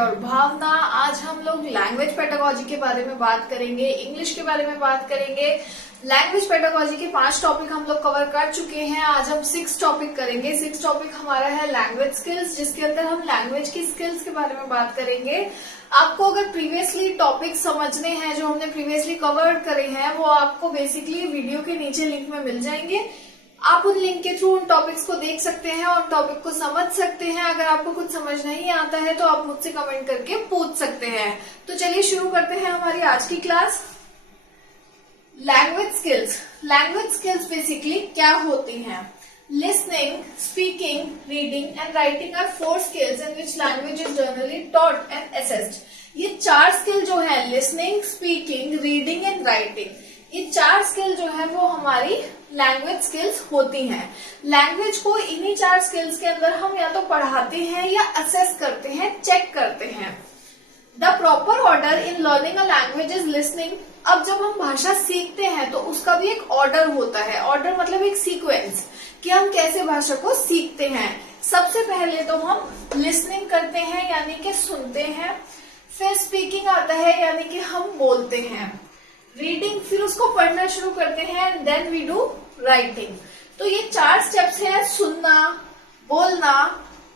और भावना। आज हम लोग लैंग्वेज पेडागोजी के बारे में बात करेंगे, इंग्लिश के बारे में बात करेंगे। लैंग्वेज पेडागोजी के 5 टॉपिक हम लोग कवर कर चुके हैं। आज हम 6 टॉपिक करेंगे। 6 टॉपिक हमारा है लैंग्वेज स्किल्स, जिसके अंदर हम लैंग्वेज की स्किल्स के बारे में बात करेंगे। आपको अगर प्रीवियसली टॉपिक समझने हैं जो हमने प्रीवियसली कवर करे हैं, वो आपको बेसिकली वीडियो के नीचे लिंक में मिल जाएंगे। आप उन लिंक के थ्रू उन टॉपिक्स को देख सकते हैं और टॉपिक को समझ सकते हैं। अगर आपको कुछ समझ नहीं आता है तो आप मुझसे कमेंट करके पूछ सकते हैं। तो चलिए शुरू करते हैं हमारी आज की class. Language skills. Language skills basically क्या होती हैं? Listening, speaking, reading and writing are 4 skills in which language is generally taught and assessed। ये 4 स्किल जो है, listening, speaking, reading and writing, ये 4 स्किल जो है वो हमारी लैंग्वेज स्किल्स होती हैं। लैंग्वेज को इन्हीं 4 स्किल्स के अंदर हम या तो पढ़ाते हैं या असेस करते हैं, चेक करते हैं। The proper order in learning a language is listening. अब जब हम भाषा सीखते हैं तो उसका भी एक ऑर्डर होता है। ऑर्डर मतलब एक सीक्वेंस कि हम कैसे भाषा को सीखते हैं। सबसे पहले तो हम लिसनिंग करते हैं यानी कि सुनते हैं, फिर स्पीकिंग आता है यानी कि हम बोलते हैं, रीडिंग फिर उसको पढ़ना शुरू करते हैं and then we do writing. तो ये 4 स्टेप्स हैं, सुनना, बोलना,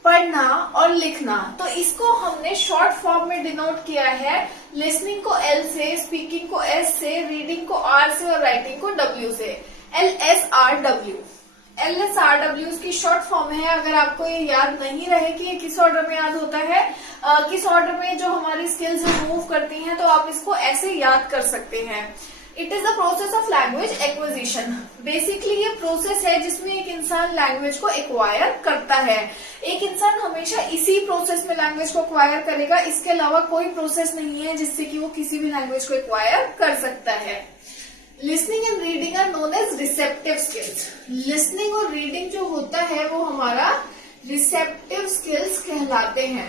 पढ़ना और लिखना। तो इसको हमने शॉर्ट फॉर्म में डिनोट किया है। लिसनिंग को L से, स्पीकिंग को S से, रीडिंग को R से और राइटिंग को W से। LSRW। LSRW इसकी शॉर्ट फॉर्म है। अगर आपको ये याद नहीं रहे कि ये किस ऑर्डर में याद होता है, किस ऑर्डर में जो हमारी स्किल्स मूव करती हैं, तो आप इसको ऐसे याद कर सकते हैं। It is the process of language acquisition. Basically ये प्रोसेस है जिसमें एक इंसान लैंग्वेज को एक्वायर करता है। एक इंसान हमेशा इसी प्रोसेस में लैंग्वेज को एक्वायर करेगा। इसके अलावा कोई प्रोसेस नहीं है जिससे कि वो किसी भी लैंग्वेज को एक्वायर कर सकता है। Listening and reading are known as receptive skills. Listening और रीडिंग जो होता है वो हमारा रिसेप्टिव स्किल्स कहलाते हैं।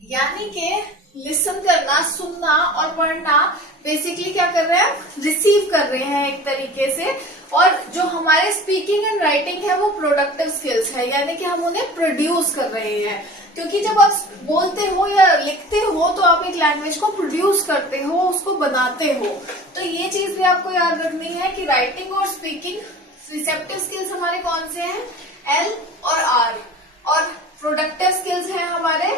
यानी कि लिसन करना, सुनना और पढ़ना बेसिकली क्या कर रहे हैं, रिसीव कर रहे हैं एक तरीके से। और जो हमारे स्पीकिंग एंड राइटिंग है वो प्रोडक्टिव स्किल्स है, यानी कि हम उन्हें प्रोड्यूस कर रहे हैं। क्योंकि जब आप बोलते हो या लिखते हो तो आप एक लैंग्वेज को प्रोड्यूस करते हो, उसको बनाते हो। तो ये चीज भी आपको याद रखनी है कि राइटिंग और स्पीकिंग रिसेप्टिव स्किल्स हमारे कौन से हैं, L और R। और प्रोडक्टिव स्किल्स हैं हमारे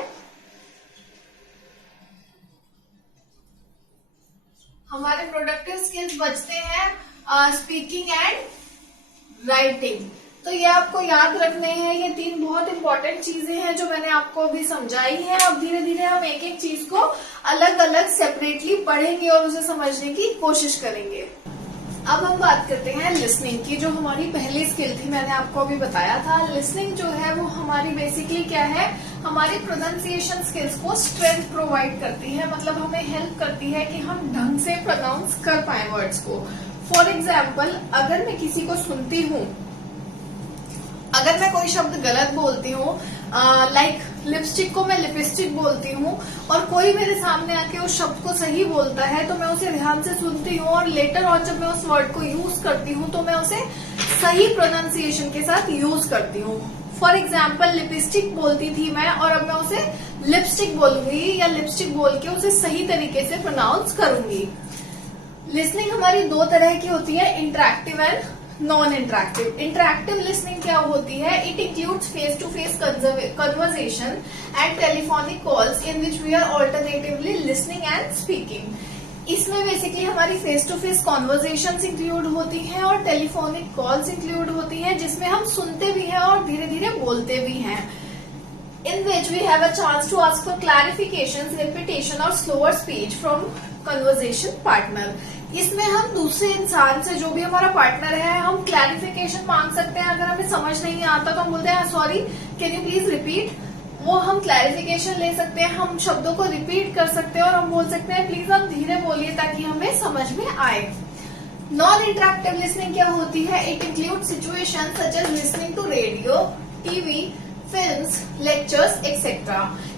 प्रोडक्टिव स्किल्स बचते हैं स्पीकिंग एंड राइटिंग। तो ये आपको याद रखने हैं। ये 3 बहुत इंपॉर्टेंट चीजें हैं जो मैंने आपको अभी समझाई हैं। अब धीरे धीरे हम एक एक चीज को अलग अलग सेपरेटली पढ़ेंगे और उसे समझने की कोशिश करेंगे। अब हम बात करते हैं लिसनिंग की, जो हमारी पहली स्किल थी, मैंने आपको अभी बताया था। लिसनिंग जो है वो हमारी बेसिकली क्या है, हमारी प्रोनाउंसिएशन स्किल्स को स्ट्रेंथ प्रोवाइड करती है। मतलब हमें हेल्प करती है कि हम ढंग से प्रोनाउंस कर पाए वर्ड्स को। फॉर एग्जाम्पल, अगर मैं किसी को सुनती हूँ, अगर मैं कोई शब्द गलत बोलती हूँ, लाइक लिपस्टिक को मैं लिपस्टिक बोलती हूँ, और कोई मेरे सामने आके उस शब्द को सही बोलता है तो मैं उसे ध्यान से सुनती हूँ और लेटर ऑन जब मैं उस वर्ड को यूज करती हूँ तो मैं उसे सही प्रोनाउंसिएशन के साथ यूज करती हूँ। फॉर एग्जाम्पल, लिपस्टिक बोलती थी मैं और अब मैं उसे लिपस्टिक बोलूंगी या लिपस्टिक बोल के उसे सही तरीके से प्रोनाउंस करूंगी। लिसनिंग हमारी 2 तरह की होती है, interactive and non interactive. Interactive listening क्या होती है? It includes face to face conversation and telephonic calls in which we are alternatively listening and speaking. इसमें बेसिकली हमारी face to face conversation include होती हैं और टेलीफोनिक कॉल्स इंक्लूड होती हैं, जिसमें हम सुनते भी हैं और धीरे धीरे बोलते भी हैं। In which we have a chance to ask for clarifications, repetition और slower speech from conversation partner। इसमें हम दूसरे इंसान से, जो भी हमारा पार्टनर है, हम क्लैरिफिकेशन मांग सकते हैं। अगर हमें समझ नहीं आता तो हम बोलते हैं sorry, can you please repeat. वो हम क्लैरिफिकेशन ले सकते हैं, हम शब्दों को रिपीट कर सकते हैं और हम बोल सकते हैं प्लीज आप धीरे बोलिए ताकि हमें समझ में आए। नॉन इंटरैक्टिव लिसनिंग क्या होती है? It include situation such as listening to radio, TV, films, lectures, etc.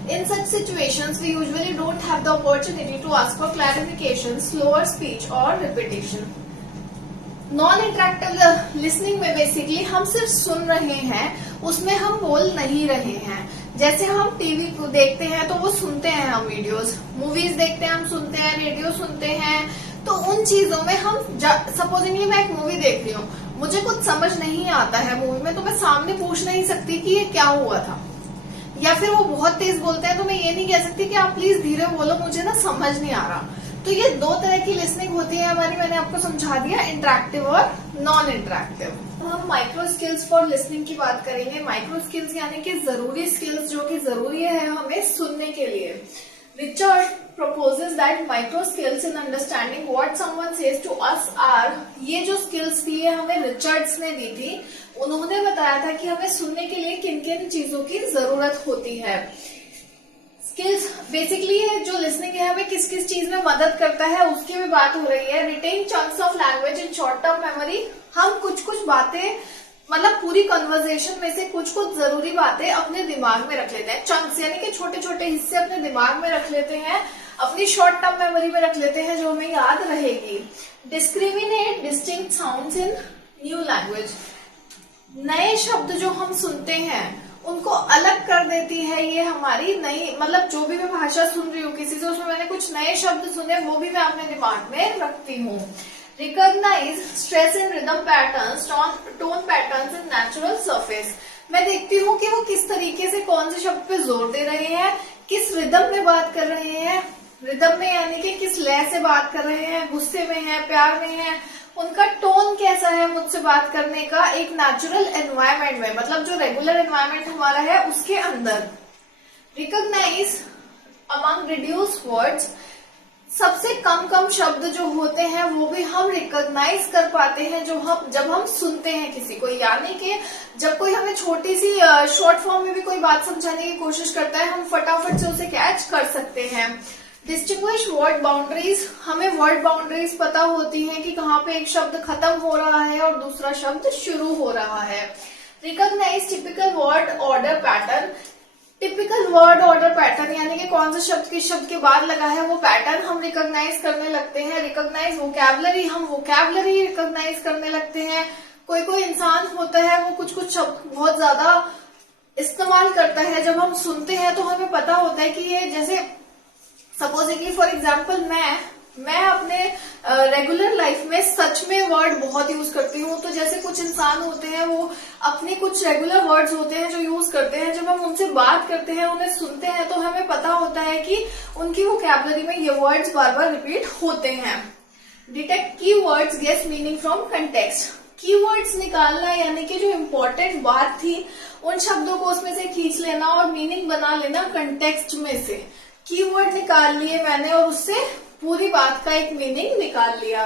In such situations, we usually don't have the opportunity to ask for clarification, slower speech or repetition. Non interactive listening में basically हम सिर्फ सुन रहे हैं, उसमें हम बोल नहीं रहे हैं। जैसे हम टीवी को देखते हैं तो वो सुनते हैं, हम वीडियोस, मूवीज देखते हैं हम सुनते हैं, रेडियो सुनते हैं। तो उन चीजों में हम सपोजिंगली मैं एक मूवी देख रही हूँ, मुझे कुछ समझ नहीं आता है मूवी में, तो मैं सामने पूछ नहीं सकती कि ये क्या हुआ था, या फिर वो बहुत तेज बोलते हैं तो मैं ये नहीं कह सकती कि आप प्लीज धीरे बोलो, मुझे ना समझ नहीं आ रहा। तो ये दो तरह की लिसनिंग होती है हमारी, मैंने आपको समझा दिया, इंटरेक्टिव और नॉन इंटरेक्टिव। तो हम माइक्रो स्किल्स फॉर लिसनिंग की बात करेंगे। माइक्रो स्किल्स यानी कि जरूरी स्किल्स जो कि जरूरी है हमें सुनने के लिए। Richard proposes that micro skills in understanding what someone says to us are, ये जो स्किल्स थी ये हमें रिचर्ड्स ने दी थी। उन्होंने बताया था कि हमें सुनने के लिए किन किन चीजों की जरूरत होती है। स्किल्स बेसिकली जो लिसनिंग है हमें किस किस चीज में मदद करता है उसकी भी बात हो रही है। Retain chunks of language in short term memory, हम कुछ कुछ बातें मतलब पूरी कन्वर्सेशन में से कुछ कुछ जरूरी बातें अपने दिमाग में रख लेते हैं। चंक्स यानी कि छोटे छोटे हिस्से अपने दिमाग में रख लेते हैं, अपनी शॉर्ट टर्म मेमोरी में रख लेते हैं जो हमें याद रहेगी। डिस्क्रिमिनेट डिस्टिंक्ट साउंड्स इन न्यू लैंग्वेज, नए शब्द जो हम सुनते हैं उनको अलग कर देती है ये हमारी नई, मतलब जो भी मैं भाषा सुन रही हूँ किसी से, उसमें मैंने कुछ नए शब्द सुने वो भी मैं अपने दिमाग में रखती हूँ। Recognise stress in rhythm patterns, tone patterns in natural surface, मैं देखती हूँ कि वो किस तरीके से कौन से शब्द पे जोर दे रहे हैं, किस रिदम में बात कर रहे हैं, रिदम में यानी कि किस लय से बात कर रहे हैं, गुस्से में है, प्यार में है, उनका टोन कैसा है मुझसे बात करने का, एक नेचुरल एनवायरनमेंट में, मतलब जो रेगुलर एनवायरनमेंट हमारा है उसके अंदर। रिकॉग्नाइज अमंग रिड्यूस वर्ड्स, सबसे कम शब्द जो होते हैं वो भी हम रिकॉग्नाइज कर पाते हैं जब हम सुनते हैं किसी को, यानी कि जब कोई हमें छोटी सी शॉर्ट फॉर्म में भी कोई बात समझाने की कोशिश करता है हम फटाफट से उसे कैच कर सकते हैं। डिस्टिंग्विश वर्ड बाउंड्रीज, हमें वर्ड बाउंड्रीज पता होती है कि कहाँ पे एक शब्द खत्म हो रहा है और दूसरा शब्द शुरू हो रहा है। Recognise typical word order pattern, typical word order pattern यानी कि कौन सा शब्द किस शब्द के बाद लगा है वो पैटर्न हम रिकॉग्नाइज करने लगते हैं। रिकॉग्नाइज वोकैबुलरी, हम वोकैबुलरी रिकॉग्नाइज करने लगते हैं। कोई कोई इंसान होता है वो कुछ कुछ शब्द बहुत ज्यादा इस्तेमाल करता है, जब हम सुनते हैं तो हमें पता होता है कि ये, जैसे सपोजिंगली फॉर एग्जाम्पल मैं अपने रेगुलर लाइफ में सच में वर्ड बहुत यूज करती हूँ। तो जैसे कुछ इंसान होते हैं वो अपने कुछ रेगुलर वर्ड्स होते हैं जो यूज करते हैं, जब हम उनसे बात करते हैं उन्हें सुनते हैं तो हमें पता होता है कि उनकी वोकैबुलरी में ये वर्ड्स बार बार रिपीट होते हैं। Detect key words, guess meaning from context, keywords निकालना यानी कि जो इम्पोर्टेंट बात थी उन शब्दों को उसमें से खींच लेना और मीनिंग बना लेना कंटेक्स्ट में से। कीवर्ड निकाल लिए मैंने और उससे पूरी बात का एक मीनिंग निकाल लिया।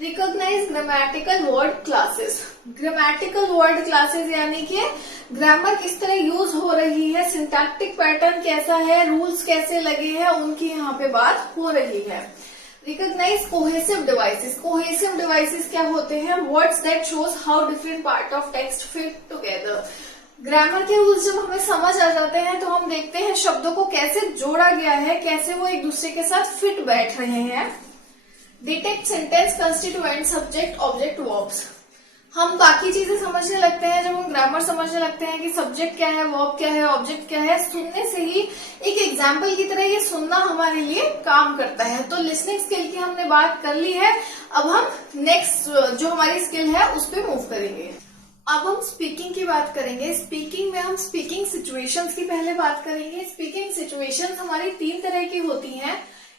Recognise grammatical word classes, grammatical word classes यानी कि ग्रामर किस तरह यूज हो रही है, सिंटैक्टिक पैटर्न कैसा है, रूल्स कैसे लगे हैं, उनकी यहाँ पे बात हो रही है। Recognise cohesive devices, cohesive devices क्या होते हैं, words that shows how different part of text fit together. Grammar के रूल्स जब हमें समझ आ जाते हैं तो हम देखते हैं शब्दों को कैसे जोड़ा गया है, कैसे वो एक दूसरे के साथ फिट बैठ रहे हैं। Detect sentence constituent subject object verbs, हम बाकी चीजें समझने लगते हैं जब हम ग्रामर समझने लगते हैं कि सब्जेक्ट क्या है, वर्ब क्या है, ऑब्जेक्ट क्या है। सुनने से ही एक एग्जाम्पल की तरह ये सुनना हमारे लिए काम करता है। तो लिसनिंग स्किल की हमने बात कर ली है, अब हम नेक्स्ट जो हमारी स्किल है उस पर मूव करेंगे। अब हम स्पीकिंग की बात करेंगे। स्पीकिंग में हम स्पीकिंग सिचुएशंस की पहले बात करेंगे। स्पीकिंग सिचुएशंस हमारी 3 तरह की होती हैं,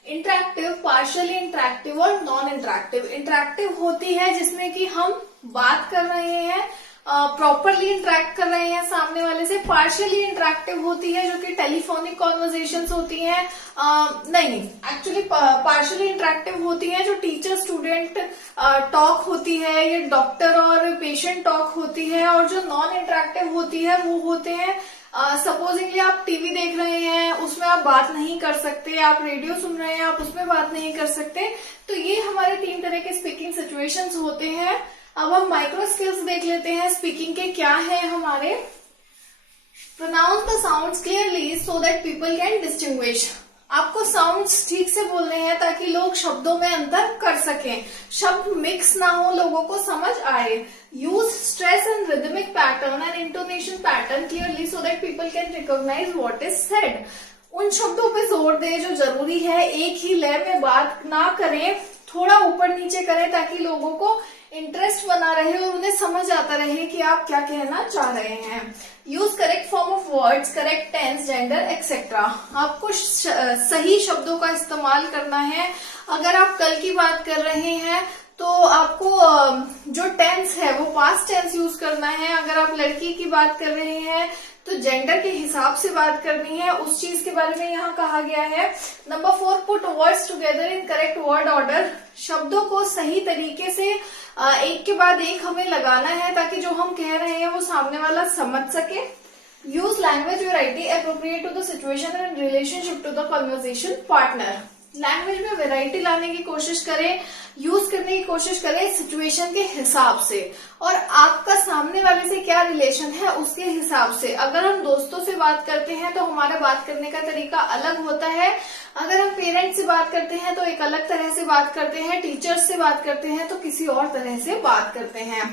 इंटरेक्टिव, पार्शियली इंटरेक्टिव और नॉन इंटरेक्टिव। इंटरेक्टिव होती है जिसमें कि हम बात कर रहे हैं, प्रॉपरली इंटरेक्ट कर रहे हैं सामने वाले से। पार्शियली इंटरेक्टिव होती है जो कि टेलीफोनिक कॉन्वर्जेशंस होती हैं, नहीं एक्चुअली पार्शियली इंटरेक्टिव होती है जो टीचर स्टूडेंट टॉक होती है, ये डॉक्टर और पेशेंट टॉक होती है। और जो नॉन इंटरेक्टिव होती है वो होते हैं सपोजिंगली आप टीवी देख रहे हैं उसमें आप बात नहीं कर सकते, आप रेडियो सुन रहे हैं आप उसमें बात नहीं कर सकते। तो ये हमारे 3 तरह के स्पीकिंग सिचुएशंस होते हैं। अब हम माइक्रो स्किल्स देख लेते हैं स्पीकिंग के क्या है हमारे। Pronounce the sounds clearly so that people can distinguish, आपको साउंड्स ठीक से बोलने हैं ताकि लोग शब्दों में अंतर कर सकें, शब्द मिक्स ना हो, लोगों को समझ आए। Use stress and rhythmic pattern and intonation pattern clearly so that people can recognise what is said. उन शब्दों पे जोर दें जो जरूरी है, एक ही लय में बात ना करें, थोड़ा ऊपर नीचे करें ताकि लोगों को इंटरेस्ट बना रहे और उन्हें समझ आता रहे कि आप क्या कहना चाह रहे हैं। Use correct form of words, correct tense, gender etcetera. आपको सही शब्दों का इस्तेमाल करना है। अगर आप कल की बात कर रहे हैं तो आपको जो टेंस है वो पास्ट टेंस यूज करना है। अगर आप लड़की की बात कर रहे हैं तो जेंडर के हिसाब से बात करनी है, उस चीज के बारे में यहाँ कहा गया है। Number 4, put words together in correct word order. शब्दों को सही तरीके से एक के बाद एक हमें लगाना है ताकि जो हम कह रहे हैं वो सामने वाला समझ सके। Use language variety appropriate to the situation and relationship to the conversation partner. Language में वैरायटी लाने की कोशिश करें, यूज करने की कोशिश करें सिचुएशन के हिसाब से और आपका सामने वाले से क्या रिलेशन है उसके हिसाब से। अगर हम दोस्तों से बात करते हैं तो हमारा बात करने का तरीका अलग होता है। अगर हम पेरेंट्स से बात करते हैं तो एक अलग तरह से बात करते हैं, टीचर्स से बात करते हैं तो किसी और तरह से बात करते हैं।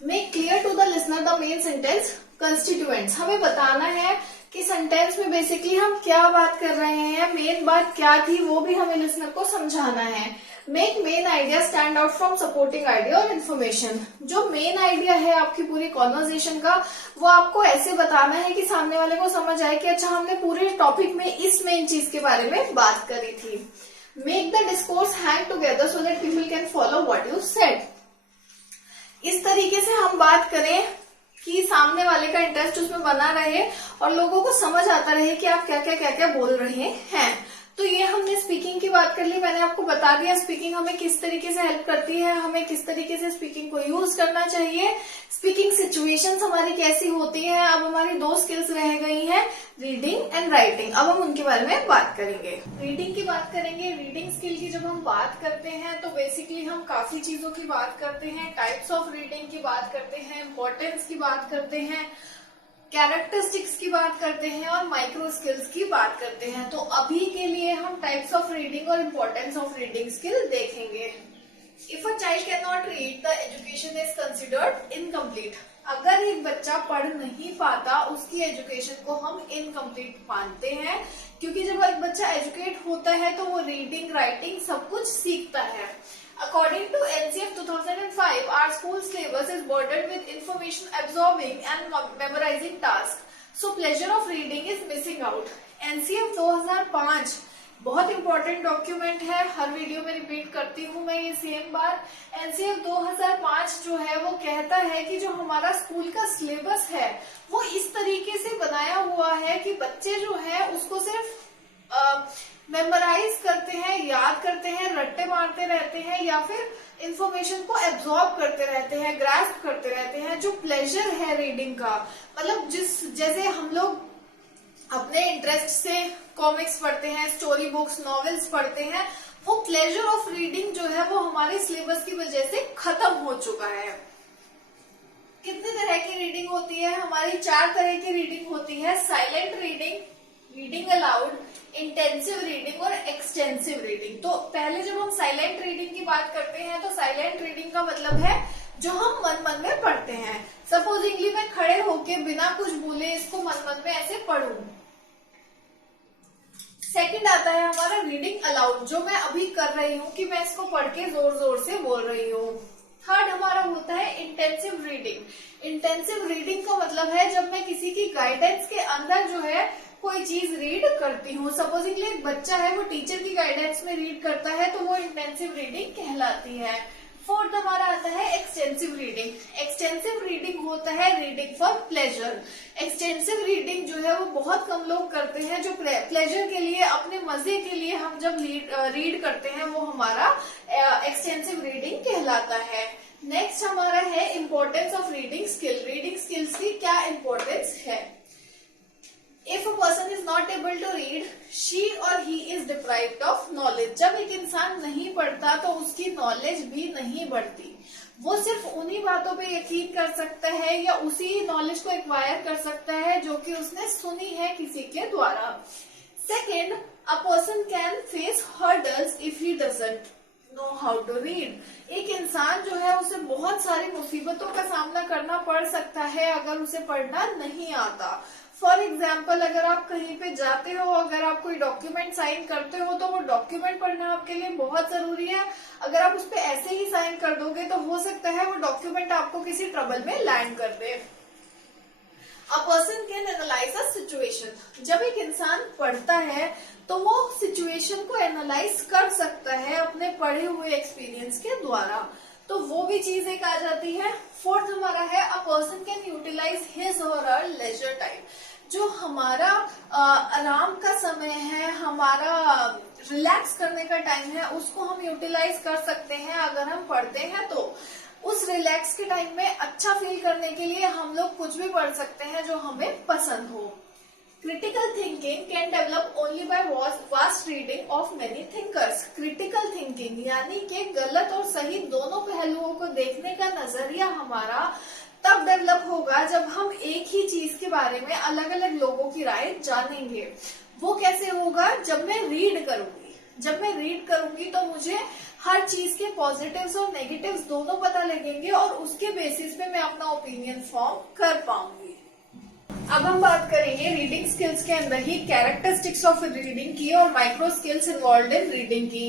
Make clear to the listener the main sentence constituents. हमें बताना है कि सेंटेंस में बेसिकली हम क्या बात कर रहे हैं, मेन बात क्या थी वो भी हमें लिसनर को समझाना है। Make main idea stand out from supporting idea और इन्फॉर्मेशन। जो मेन आइडिया है आपकी पूरी कॉन्वर्सेशन का वो आपको ऐसे बताना है कि सामने वाले को समझ आए कि अच्छा हमने पूरे टॉपिक में इस मेन चीज के बारे में बात करी थी। Make the discourse hang together so that people can follow what you said. इस तरीके से हम बात करें कि सामने वाले का इंटरेस्ट उसमें बना रहे और लोगों को समझ आता रहे कि आप क्या क्या बोल रहे हैं। तो ये हमने स्पीकिंग की बात कर ली। मैंने आपको बता दिया स्पीकिंग हमें किस तरीके से हेल्प करती है, हमें किस तरीके से स्पीकिंग को यूज करना चाहिए, स्पीकिंग सिचुएशंस हमारी कैसी होती है। अब हमारी 2 स्किल्स रह गई हैं, रीडिंग एंड राइटिंग। अब हम उनके बारे में बात करेंगे। रीडिंग की बात करेंगे। रीडिंग स्किल की जब हम बात करते हैं तो बेसिकली हम काफी चीजों की बात करते हैं। टाइप्स ऑफ रीडिंग की बात करते हैं, इम्पोर्टेंस की बात करते हैं, कैरेक्टरिस्टिक्स की बात करते हैं और माइक्रो स्किल्स की बात करते हैं। तो अभी के लिए हम टाइप्स ऑफ रीडिंग और इम्पोर्टेंस ऑफ रीडिंग स्किल देखेंगे। If a child can not read the education is considered incomplete. अगर एक बच्चा पढ़ नहीं पाता उसकी एजुकेशन को हम इनकम्प्लीट मानते हैं, क्योंकि जब एक बच्चा एजुकेट होता है तो वो रीडिंग राइटिंग सब कुछ सीखता है। According to NCF 2005, our school syllabus is burdened with information absorbing and memorizing tasks. So pleasure of reading is missing out. NCF 2005 बहुत इंपॉर्टेंट डॉक्यूमेंट है, हर वीडियो में रिपीट करती हूँ मैं ये सेम बार। NCF 2005 जो है वो कहता है कि जो हमारा स्कूल का सिलेबस है वो इस तरीके से बनाया हुआ है कि बच्चे जो है उसको सिर्फ मेमोराइज करते हैं, याद करते हैं, रट्टे मारते रहते हैं या फिर इंफॉर्मेशन को एब्जॉर्ब करते रहते हैं, ग्रास्प करते रहते हैं। जो प्लेजर है रीडिंग का, मतलब जैसे हम लोग अपने इंटरेस्ट से कॉमिक्स पढ़ते हैं, स्टोरी बुक्स, नॉवेल्स पढ़ते हैं, वो प्लेजर ऑफ रीडिंग जो है वो हमारे सिलेबस की वजह से खत्म हो चुका है। कितने तरह की रीडिंग होती है हमारी? 4 तरह की रीडिंग होती है। Silent reading, reading allowed, intensive reading और एक्सटेंसिव रीडिंग। तो पहले जब हम साइलेंट रीडिंग की बात करते हैं तो साइलेंट रीडिंग का मतलब है जो हम मन मन में पढ़ते हैं। सपोजिंगली मैं खड़े होके बिना कुछ बोले इसको मन मन में ऐसे पढ़ूं। सेकंड आता है हमारा रीडिंग अलाउड, जो मैं अभी कर रही हूँ कि मैं इसको पढ़ के जोर जोर से बोल रही हूँ। थर्ड हमारा होता है इंटेंसिव रीडिंग। इंटेंसिव रीडिंग का मतलब है जब मैं किसी की गाइडेंस के अंदर जो है कोई चीज रीड करती हूँ। सपोजिंगली एक बच्चा है वो टीचर की गाइडेंस में रीड करता है तो वो इंटेंसिव रीडिंग कहलाती है। फोर्थ हमारा आता है एक्सटेंसिव रीडिंग। एक्सटेंसिव रीडिंग होता है reading for pleasure. Extensive reading जो है वो बहुत कम लोग करते हैं। जो प्लेजर के लिए, अपने मजे के लिए हम जब रीड करते हैं वो हमारा एक्सटेंसिव रीडिंग कहलाता है। नेक्स्ट हमारा है importance of reading skill. Reading skills की क्या इम्पोर्टेंस है? If a person is not able to read, she or he is deprived of knowledge. जब एक इंसान नहीं पढ़ता तो उसकी नॉलेज भी नहीं बढ़ती। वो सिर्फ उन्हीं बातों पे यकीन कर सकता है या उसी नॉलेज को एक्वायर कर सकता है जो कि उसने सुनी है किसी के द्वारा। Second, a person can face hurdles if he doesn't know how to read. एक इंसान जो है उसे बहुत सारी मुसीबतों का सामना करना पड़ सकता है अगर उसे पढ़ना नहीं आता। फॉर एग्जाम्पल, अगर आप कहीं पे जाते हो, अगर आप कोई डॉक्यूमेंट साइन करते हो तो वो डॉक्यूमेंट पढ़ना आपके लिए बहुत जरूरी है। अगर आप उस पर ऐसे ही साइन कर दोगे तो हो सकता है वो डॉक्यूमेंट आपको किसी ट्रबल में लैंड कर दे। A person can analyze a situation। जब एक इंसान पढ़ता है तो वो सिचुएशन को एनालाइज कर सकता है अपने पढ़े हुए एक्सपीरियंस के द्वारा, तो वो भी चीज एक आ जाती है। फोर्थ हमारा है a person can utilize his or her leisure time। जो हमारा आराम का समय है, हमारा रिलैक्स करने का टाइम है, उसको हम यूटिलाइज कर सकते हैं अगर हम पढ़ते हैं तो। उस रिलैक्स के टाइम में अच्छा फील करने के लिए हम लोग कुछ भी पढ़ सकते हैं जो हमें पसंद हो। Critical thinking can develop only by vast reading of many thinkers. Critical thinking यानी कि गलत और सही दोनों पहलुओं को देखने का नजरिया हमारा तब डेवलप होगा जब हम एक ही चीज के बारे में अलग अलग लोगों की राय जानेंगे। वो कैसे होगा? जब मैं रीड करूंगी। जब मैं रीड करूंगी तो मुझे हर चीज के पॉजिटिव्स और नेगेटिव्स दोनों पता लगेंगे और उसके बेसिस पे मैं अपना ओपिनियन फॉर्म कर पाऊंगी। अब हम बात करेंगे रीडिंग स्किल्स के अंदर ही कैरेक्टरिस्टिक्स ऑफ रीडिंग की और micro skills involve in reading की।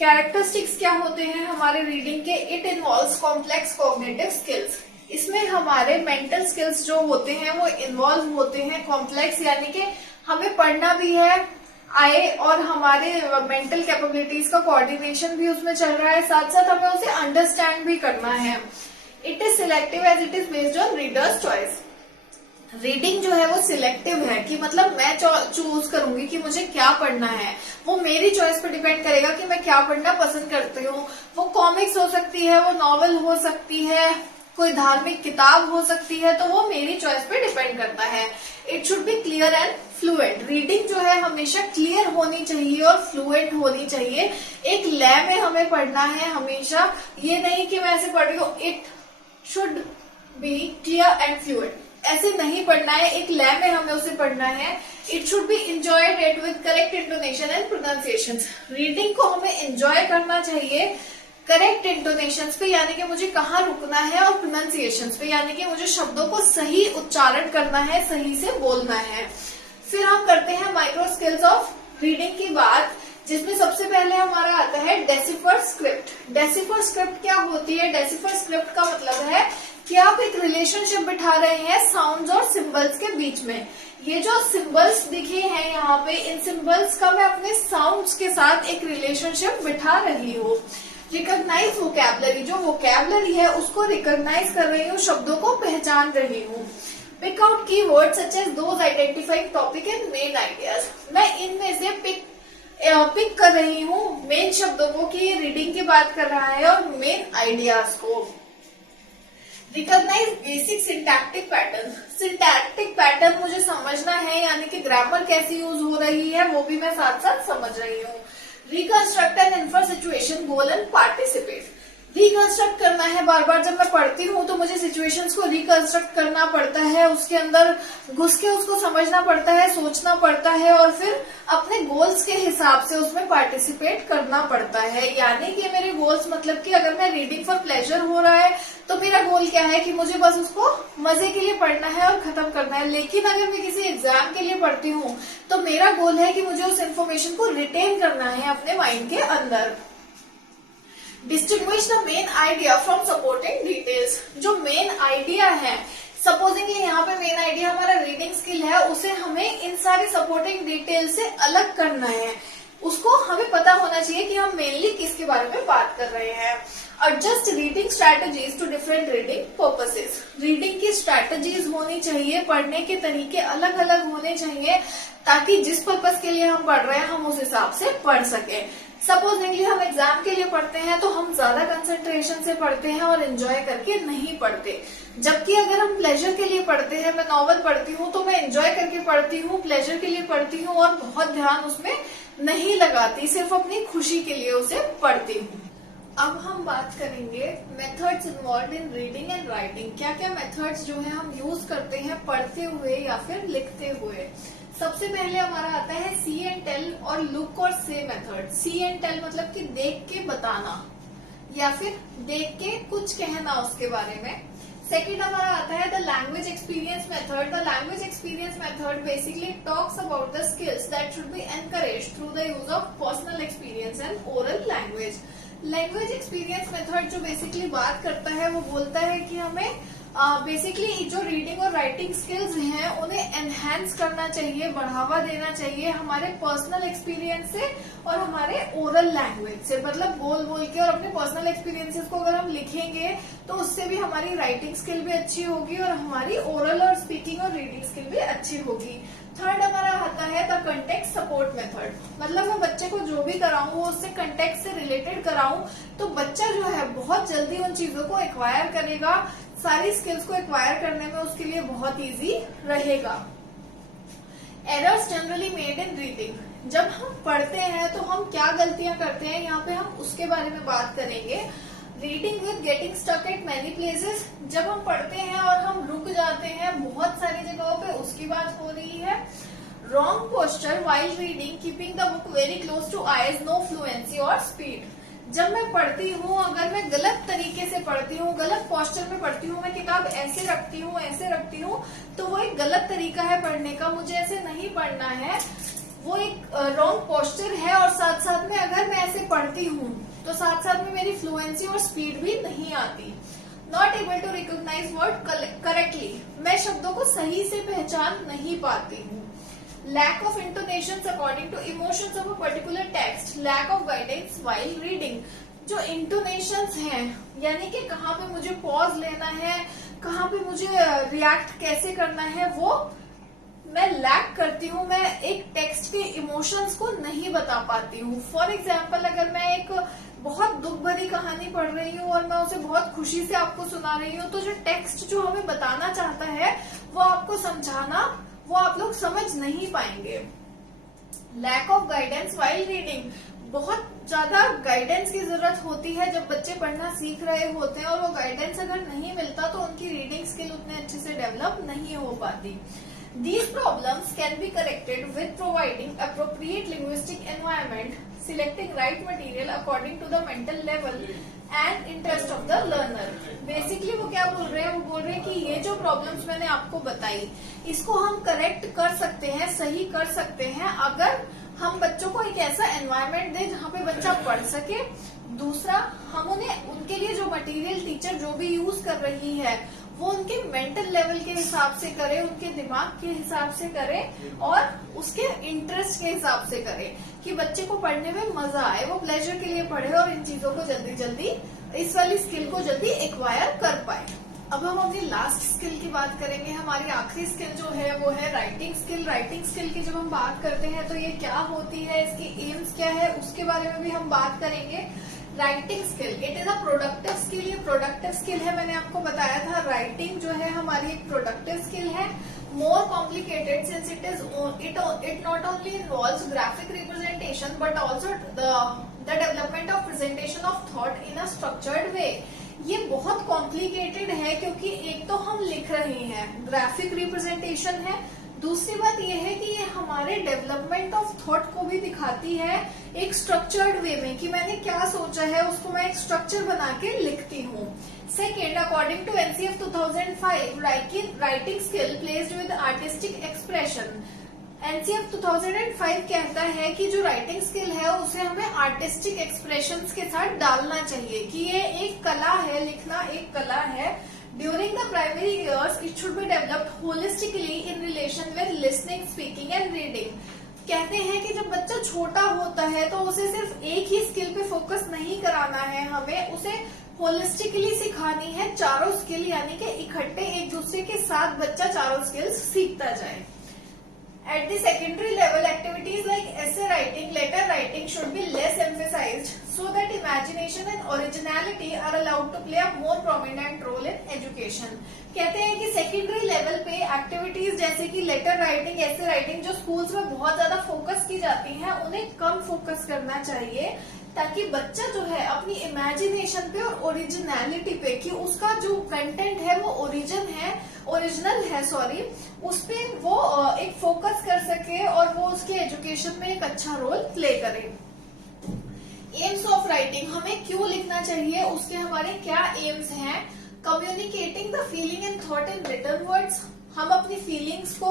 कैरेक्टरिस्टिक्स क्या होते हैं हमारे रीडिंग के? It involves complex cognitive skills. इसमें हमारे मेंटल स्किल्स जो होते हैं वो इन्वॉल्व होते हैं। कॉम्प्लेक्स यानी कि हमें पढ़ना भी है आए और हमारे मेंटल कैपेबिलिटीज का कोऑर्डिनेशन भी उसमें चल रहा है, साथ साथ हमें उसे अंडरस्टैंड भी करना है। It is selective as it is based on readers choice. Reading जो है वो सिलेक्टिव है कि मतलब मैं चूज करूंगी कि मुझे क्या पढ़ना है। वो मेरी चॉइस पर डिपेंड करेगा कि मैं क्या पढ़ना पसंद करती हूँ। वो कॉमिक्स हो सकती है, वो नॉवेल हो सकती है, कोई धार्मिक किताब हो सकती है, तो वो मेरी चॉइस पे डिपेंड करता है। It should be clear and fluent. Reading जो है हमेशा क्लियर होनी चाहिए और फ्लुएंट होनी चाहिए। एक लय में हमें पढ़ना है हमेशा, ये नहीं कि मैं ऐसे पढ़ रही हूँ। It should be clear and fluent, ऐसे नहीं पढ़ना है, एक लय में हमें उसे पढ़ना है। It should be enjoyed it with correct intonation and pronunciation. Reading को हमें एंजॉय करना चाहिए करेक्ट इंटोनेशन पे, यानी कि मुझे कहाँ रुकना है, और प्रोनाउंसिएशन पे, यानी कि मुझे शब्दों को सही उच्चारण करना है, सही से बोलना है। फिर हम करते हैं माइक्रो स्किल्स ऑफ रीडिंग की बात, जिसमें सबसे पहले हमारा आता है डेसिफर स्क्रिप्ट। डेसिफर स्क्रिप्ट क्या होती है? डेसिफर स्क्रिप्ट का मतलब है कि आप एक रिलेशनशिप बिठा रहे हैं साउंड्स और सिंबल्स के बीच में। ये जो सिंबल्स दिखे हैं यहाँ पे, इन सिंबल्स का मैं अपने साउंड्स के साथ एक रिलेशनशिप बिठा रही हूँ। रिकॉग्नाइज वोकैबुलरी, जो वोकैबुलरी है उसको रिकॉग्नाइज कर रही हूँ, शब्दों को पहचान रही हूँ। Pick out key word such as those identified topic and main ideas. मैं इनमें से पिक कर रही हूँ मेन शब्दों को कि रीडिंग की बात कर रहा है और मेन आइडियाज को। Recognise basic syntactic pattern. Syntactic pattern मुझे समझना है, यानी कि ग्रामर कैसी यूज हो रही है वो भी मैं साथ साथ समझ रही हूँ। Reconstruct and infer situation, goal and participate. Reconstruct करना है, बार बार जब मैं पढ़ती हूँ तो मुझे सिचुएशंस को रिकंस्ट्रक्ट करना पड़ता है, उसके अंदर घुस के उसको समझना पड़ता है, सोचना पड़ता है और फिर अपने गोल्स के हिसाब से उसमें पार्टिसिपेट करना पड़ता है। यानी कि मेरे गोल्स मतलब कि अगर मैं रीडिंग फॉर प्लेजर हो रहा है तो मेरा गोल क्या है कि मुझे बस उसको मजे के लिए पढ़ना है और खत्म करना है। लेकिन अगर मैं किसी एग्जाम के लिए पढ़ती हूँ तो मेरा गोल है कि मुझे उस इन्फॉर्मेशन को रिटेन करना है अपने माइंड के अंदर। Distinguish the main idea from supporting details. जो मेन आइडिया है, सपोजिंगली यहाँ पे मेन आइडिया हमारा रीडिंग स्किल है, उसे हमें इन सारी सपोर्टिंग डिटेल से अलग करना है। उसको हमें पता होना चाहिए कि हम मेनली किसके बारे में बात कर रहे हैं। Adjust reading strategies to different reading purposes. Reading की स्ट्रैटेजीज होनी चाहिए, पढ़ने के तरीके अलग अलग होने चाहिए ताकि जिस पर्पस के लिए हम पढ़ रहे हैं हम उस हिसाब से पढ़ सके। सपोजिंगली हम एग्जाम के लिए पढ़ते हैं तो हम ज्यादा कंसंट्रेशन से पढ़ते हैं और एंजॉय करके नहीं पढ़ते, जबकि अगर हम प्लेजर के लिए पढ़ते हैं, मैं नॉवल पढ़ती हूँ तो मैं एंजॉय करके पढ़ती हूँ, प्लेजर के लिए पढ़ती हूँ और बहुत ध्यान उसमें नहीं लगाती, सिर्फ अपनी खुशी के लिए उसे पढ़ती हूँ। अब हम बात करेंगे methods involve in reading and writing. क्या क्या मेथड्स जो है हम यूज करते हैं पढ़ते हुए या फिर लिखते हुए। सबसे पहले हमारा आता है सी एंड टेल और लुक और से मेथड। सी एंड टेल मतलब कि देख के बताना या फिर देख के कुछ कहना उसके बारे में। सेकेंड हमारा आता है the language experience method. The language experience method basically talks about the skills that should be encourage through the use of personal experience and oral language. Language experience method जो बेसिकली बात करता है वो बोलता है कि हमें बेसिकली जो रीडिंग और राइटिंग स्किल्स हैं उन्हें एनहेंस करना चाहिए, बढ़ावा देना चाहिए हमारे पर्सनल एक्सपीरियंस से और हमारे ओरल लैंग्वेज से। मतलब बोल बोल के और अपने पर्सनल एक्सपीरियंसेस को अगर हम लिखेंगे तो उससे भी हमारी राइटिंग स्किल भी अच्छी होगी और हमारी ओरल और स्पीकिंग और रीडिंग स्किल भी अच्छी होगी। थर्ड हमारा आता है द कंटेक्स्ट सपोर्ट मेथड। मतलब मैं बच्चे को जो भी कराऊं वो उससे कंटेक्स्ट से रिलेटेड कराऊं तो बच्चा जो है बहुत जल्दी उन चीजों को एक्वायर करेगा, सारी स्किल्स को एक्वायर करने में उसके लिए बहुत इजी रहेगा। Errors generally made in reading. जब हम पढ़ते हैं तो हम क्या गलतियां करते हैं, यहाँ पे हम उसके बारे में बात करेंगे। Reading with getting stuck at many places. जब हम पढ़ते हैं और हम रुक जाते हैं बहुत सारी जगहों पे, उसकी बात हो रही है। Wrong posture while reading, keeping the book very close to eyes, no fluency और स्पीड। जब मैं पढ़ती हूँ अगर मैं गलत तरीके से पढ़ती हूँ, गलत पोस्चर में पढ़ती हूँ, मैं किताब ऐसे रखती हूँ तो वो एक गलत तरीका है पढ़ने का, मुझे ऐसे नहीं पढ़ना है, वो एक रॉन्ग पोस्चर है। और साथ साथ में अगर मैं ऐसे पढ़ती हूँ तो साथ साथ में मेरी फ्लुएंसी और स्पीड भी नहीं आती। Not able to recognise word correctly, मैं शब्दों को सही से पहचान नहीं पाती हूँ। Lack of intonations according to emotions of a particular text, lack of guidance while reading. जो इंटोनेशंस हैं यानी कि कहाँ पे मुझे पॉज लेना है, कहाँ पे मुझे रिएक्ट कैसे करना है, वो मैं लैक करती हूँ। मैं एक टेक्स्ट के इमोशंस को नहीं बता पाती हूँ। फॉर एग्जाम्पल अगर मैं एक बहुत दुख भरी कहानी पढ़ रही हूँ और मैं उसे बहुत खुशी से आपको सुना रही हूँ तो जो टेक्स्ट जो हमें बताना चाहता है वो आपको समझाना, वो आप लोग समझ नहीं पाएंगे। Lack of guidance while reading, बहुत ज्यादा गाइडेंस की जरूरत होती है जब बच्चे पढ़ना सीख रहे होते हैं और वो गाइडेंस अगर नहीं मिलता तो उनकी रीडिंग स्किल उतने अच्छे से डेवलप नहीं हो पाती। These problems can be corrected with providing appropriate linguistic environment, selecting right material according to the mental level and interest of the learner. Basically वो क्या बोल रहे हैं, वो बोल रहे हैं कि ये जो प्रॉब्लम्स मैंने आपको बताई इसको हम करेक्ट कर सकते हैं, सही कर सकते हैं अगर हम बच्चों को एक ऐसा एनवायरनमेंट दें जहाँ पे बच्चा पढ़ सके। दूसरा, हम उन्हें उनके लिए जो मटेरियल टीचर जो भी यूज कर रही है वो उनके मेंटल लेवल के हिसाब से करे, उनके दिमाग के हिसाब से करे और उसके इंटरेस्ट के हिसाब से करे कि बच्चे को पढ़ने में मजा आए, वो प्लेजर के लिए पढ़े और इन चीजों को जल्दी जल्दी, इस वाली स्किल को जल्दी एक्वायर कर पाए। अब हम अपनी लास्ट स्किल की बात करेंगे। हमारी आखिरी स्किल जो है वो है राइटिंग स्किल। राइटिंग स्किल की जब हम बात करते हैं तो ये क्या होती है, इसकी एम्स क्या है, उसके बारे में भी हम बात करेंगे। Writing skill it is a productive skill. ये प्रोडक्टिव स्किल है, मैंने आपको बताया था राइटिंग जो है हमारी एक प्रोडक्टिव स्किल है। More complicated since it not only involves graphic representation but also the development of presentation of thought in a structured way. ये बहुत कॉम्प्लिकेटेड है क्योंकि एक तो हम लिख रहे हैं, ग्राफिक रिप्रेजेंटेशन है, दूसरी बात यह है कि ये हमारे डेवलपमेंट ऑफ थॉट को भी दिखाती है एक स्ट्रक्चर्ड वे में कि मैंने क्या सोचा है उसको मैं एक स्ट्रक्चर बना के लिखती हूँ। Second, according to NCF 2005, writing skill placed with artistic expression. NCF 2005 कहता है कि जो राइटिंग स्किल है उसे हमें आर्टिस्टिक एक्सप्रेशंस के साथ डालना चाहिए कि ये एक कला है, लिखना एक कला है। During the primary years, it should be developed holistically in relation with listening, speaking and reading. कहते हैं कि जब बच्चा छोटा होता है तो उसे सिर्फ एक ही स्किल पे फोकस नहीं कराना है, हमें उसे होलिस्टिकली सिखानी है चारों स्किल, यानी कि इकट्ठे एक दूसरे के साथ बच्चा चारों स्किल्स सीखता जाए। At the secondary level, activities like essay writing, letter writing should be less emphasized so that imagination and originality are allowed to play a more prominent role in education. कहते हैं कि सेकेंडरी लेवल पे activities जैसे कि letter writing, essay writing जो schools में बहुत ज्यादा फोकस की जाती हैं उन्हें कम फोकस करना चाहिए ताकि बच्चा जो है अपनी इमेजिनेशन पे और ओरिजिनलिटी पे, कि उसका जो कंटेंट है वो ओरिजिनल है उस पे वो एक फोकस कर सके और वो उसके एजुकेशन में एक अच्छा रोल प्ले करे। एम्स ऑफ राइटिंग, हमें क्यों लिखना चाहिए, उसके हमारे क्या एम्स हैं। Communicating the feeling and thought in written words, हम अपनी फीलिंग्स को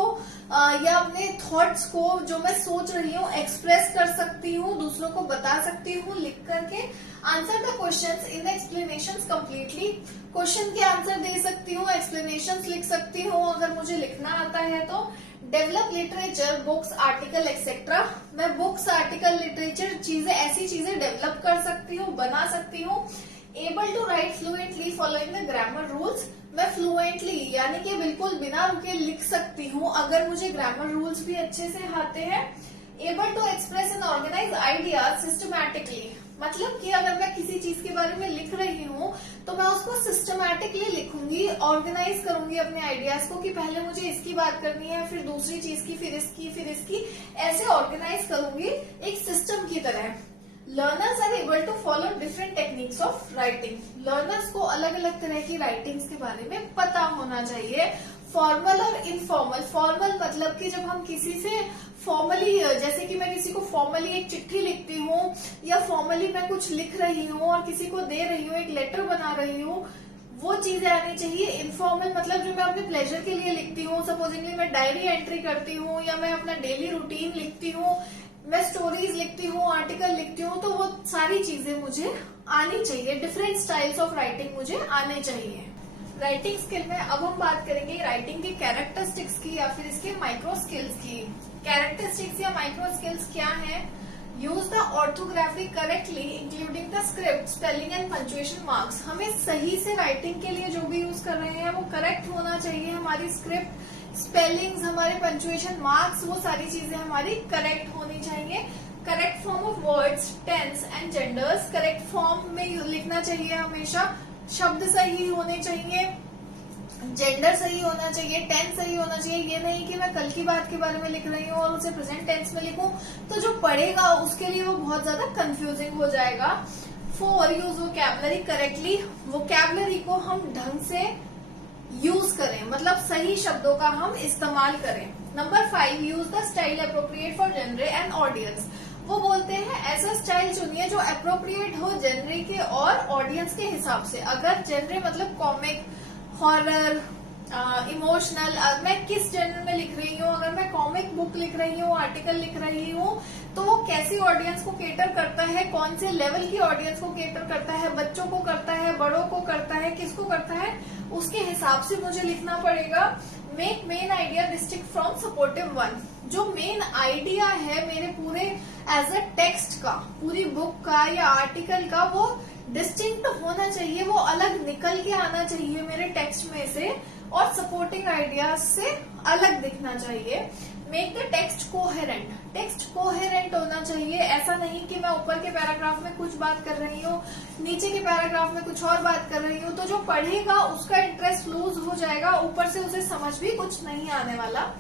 या अपने थॉट्स को जो मैं सोच रही हूँ एक्सप्रेस कर सकती हूँ, दूसरों को बता सकती हूँ लिख करके। Answer the questions in the explanations completely, question के आंसर दे सकती हूँ, एक्सप्लेनेशंस लिख सकती हूँ अगर मुझे लिखना आता है तो। Develop literature, books, article etcetera, मैं बुक्स, आर्टिकल, लिटरेचर चीजें, ऐसी चीजें डेवलप कर सकती हूँ, बना सकती हूँ। Able to write fluently following the grammar rules, मैं फ्लुएंटली यानी कि बिल्कुल बिना रुके लिख सकती हूँ अगर मुझे ग्रामर रूल्स भी अच्छे से आते हैं। Able to express and organise ideas systematically, मतलब कि अगर मैं किसी चीज के बारे में लिख रही हूँ तो मैं उसको सिस्टमैटिकली लिखूंगी, ऑर्गेनाइज करूंगी अपने आइडियाज को कि पहले मुझे इसकी बात करनी है, फिर दूसरी चीज की, फिर इसकी, ऐसे ऑर्गेनाइज करूंगी एक सिस्टम की तरह। Learners are able to follow different techniques of writing, learners को अलग अलग तरह की राइटिंग्स के बारे में पता होना चाहिए। फॉर्मल और इनफॉर्मल, फॉर्मल मतलब कि जब हम किसी से फॉर्मली, जैसे कि मैं किसी को फॉर्मली एक चिट्ठी लिखती हूँ या फॉर्मली मैं कुछ लिख रही हूँ और किसी को दे रही हूँ, एक लेटर बना रही हूँ, वो चीजें आनी चाहिए। इनफॉर्मल मतलब जो मैं अपने प्लेजर के लिए लिखती हूँ, सपोजिंगली मैं डायरी एंट्री करती हूँ या मैं अपना डेली रूटीन लिखती हूँ, मैं स्टोरीज लिखती हूँ, आर्टिकल लिखती हूँ, तो वो सारी चीजें मुझे आनी चाहिए। डिफरेंट स्टाइल्स ऑफ राइटिंग मुझे आने चाहिए। राइटिंग स्किल में अब हम बात करेंगे राइटिंग के कैरेक्टरिस्टिक्स की या फिर इसके माइक्रो स्किल्स की। कैरेक्टरिस्टिक्स या माइक्रो स्किल्स क्या है? Use the orthography correctly including the script, spelling and punctuation marks, हमें सही से राइटिंग के लिए जो भी यूज कर रहे हैं वो करेक्ट होना चाहिए। हमारी स्क्रिप्ट, स्पेलिंग्स, हमारे पंक्चुएशन मार्क्स, वो सारी चीजें हमारी करेक्ट होनी चाहिए। Correct form of words, tense and genders, correct form में लिखना चाहिए हमेशा, शब्द सही होने चाहिए, जेंडर सही होना चाहिए, टेंस सही होना चाहिए। ये नहीं कि मैं कल की बात के बारे में लिख रही हूँ और उसे प्रेजेंट टेंस में लिखूं तो जो पढ़ेगा उसके लिए वो बहुत ज्यादा कंफ्यूजिंग हो जाएगा। 4, यूज वोकैबुलरी करेक्टली, वोकैबुलरी को हम ढंग से यूज करें, मतलब सही शब्दों का हम इस्तेमाल करें। Number 5, use the style appropriate for genre and audience, वो बोलते हैं ऐसा स्टाइल चुनिए जो अप्रोप्रिएट हो जेनर के और ऑडियंस के हिसाब से। अगर जेनर मतलब कॉमिक, हॉरर, इमोशनल, मैं किस जेनर में लिख रही हूँ, अगर मैं कॉमिक बुक लिख रही हूँ, आर्टिकल लिख रही हूँ, तो वो कैसी ऑडियंस को केटर करता है, कौन से लेवल की ऑडियंस को केटर करता है, बच्चों को करता है, बड़ों को करता है, किसको करता है, उसके हिसाब से मुझे लिखना पड़ेगा। Make main idea distinct from supportive one, जो मेन आइडिया है मेरे पूरे एज अ टेक्स्ट का, पूरी बुक का या आर्टिकल का, वो डिस्टिंक्ट होना चाहिए, वो अलग निकल के आना चाहिए मेरे टेक्स्ट में से और सपोर्टिंग आइडियाज से अलग दिखना चाहिए। Make the text coherent, text coherent होना चाहिए, ऐसा नहीं कि मैं ऊपर के पैराग्राफ में कुछ बात कर रही हूँ, नीचे के पैराग्राफ में कुछ और बात कर रही हूँ, तो जो पढ़ेगा उसका इंटरेस्ट लूज हो जाएगा, ऊपर से उसे समझ भी कुछ नहीं आने वाला।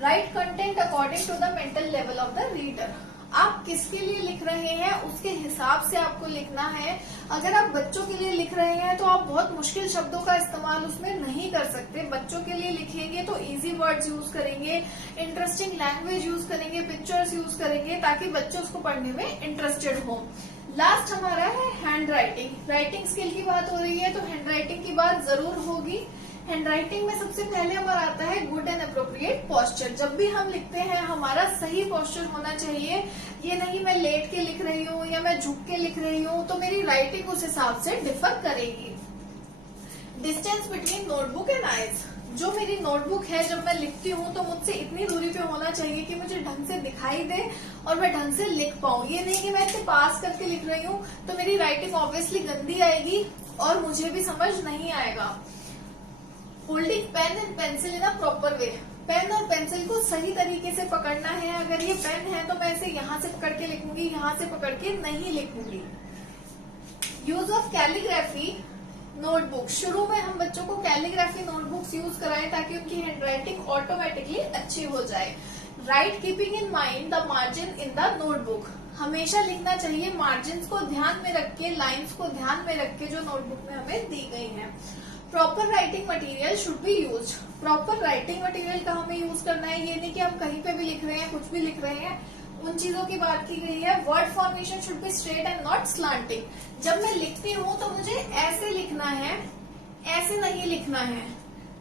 Write content according to the mental level of the reader, आप किसके लिए लिख रहे हैं उसके हिसाब से आपको लिखना है। अगर आप बच्चों के लिए लिख रहे हैं तो आप बहुत मुश्किल शब्दों का इस्तेमाल उसमें नहीं कर सकते। बच्चों के लिए लिखेंगे तो इजी वर्ड्स यूज करेंगे, इंटरेस्टिंग लैंग्वेज यूज करेंगे, पिक्चर्स यूज करेंगे ताकि बच्चे उसको पढ़ने में इंटरेस्टेड हो। लास्ट हमारा है हैंड राइटिंग। राइटिंग स्किल की बात हो रही है तो हैंड राइटिंग की बात जरूर होगी। हैंड राइटिंग में सबसे पहले हमारा आता है गुड एंड अप्रोप्रिएट पोस्चर। जब भी हम लिखते हैं हमारा सही पोस्चर होना चाहिए। ये नहीं मैं लेट के लिख रही हूँ या मैं झुक के लिख रही हूँ तो मेरी राइटिंग उस हिसाब से डिफर करेगी। Distance between notebook and eyes, जो मेरी नोटबुक है जब मैं लिखती हूँ तो मुझसे इतनी दूरी पे होना चाहिए कि मुझे ढंग से दिखाई दे और मैं ढंग से लिख पाऊँ। ये नहीं कि मैं इसे पास करके लिख रही हूँ तो मेरी राइटिंग ऑब्वियसली गंदी आएगी और मुझे भी समझ नहीं आएगा। Holding pen and pencil in a proper way, pen और पेंसिल को सही तरीके से पकड़ना है। अगर ये पेन है तो मैं इसे यहाँ से पकड़ के लिखूंगी, यहाँ से पकड़ के नहीं लिखूंगी। यूज ऑफ कैलीग्राफी नोटबुक, शुरू में हम बच्चों को कैलीग्राफी नोटबुक्स यूज कराएं ताकि उनकी हैंडराइटिंग ऑटोमेटिकली अच्छी हो जाए। Right keeping in mind the margin in the notebook. हमेशा लिखना चाहिए मार्जिन को ध्यान में रख के, लाइन्स को ध्यान में रख के जो नोटबुक में हमें दी गई है। Proper writing material should be use. Proper writing material का हमें यूज करना है, ये नहीं कि हम कहीं पे भी लिख रहे हैं, कुछ भी लिख रहे हैं, उन चीजों की बात की गई है। Word formation should be straight and not slanting. जब मैं लिखती हूँ तो मुझे ऐसे लिखना है, ऐसे नहीं लिखना है।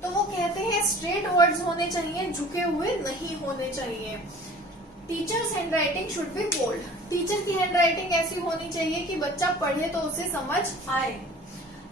तो वो कहते हैं स्ट्रेट वर्ड्स होने चाहिए, झुके हुए नहीं होने चाहिए। Teachers handwriting should be bold. Teacher की हैंड राइटिंग ऐसी होनी चाहिए कि बच्चा पढ़े तो उसे समझ आए।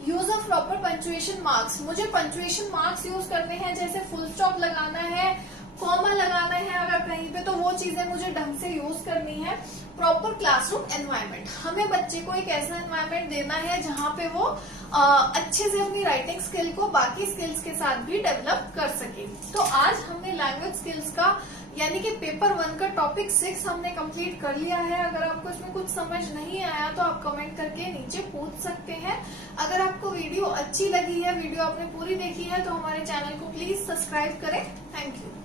Use of proper punctuation marks. मुझे पंक्चुएशन मार्क्स यूज करने हैं, जैसे फुल स्टॉप लगाना है, कॉमा लगाना है अगर कहीं पे, तो वो चीजें मुझे ढंग से यूज करनी है। Proper classroom environment. हमें बच्चे को एक ऐसा एनवायरनमेंट देना है जहाँ पे वो अच्छे से अपनी राइटिंग स्किल को बाकी स्किल्स के साथ भी डेवलप कर सके। तो आज हमने लैंग्वेज स्किल्स का यानी कि पेपर 1 का टॉपिक 6 हमने कंप्लीट कर लिया है। अगर आपको इसमें कुछ समझ नहीं आया तो आप कमेंट करके नीचे पूछ सकते हैं। अगर आपको वीडियो अच्छी लगी है, वीडियो आपने पूरी देखी है, तो हमारे चैनल को प्लीज सब्सक्राइब करें। Thank you.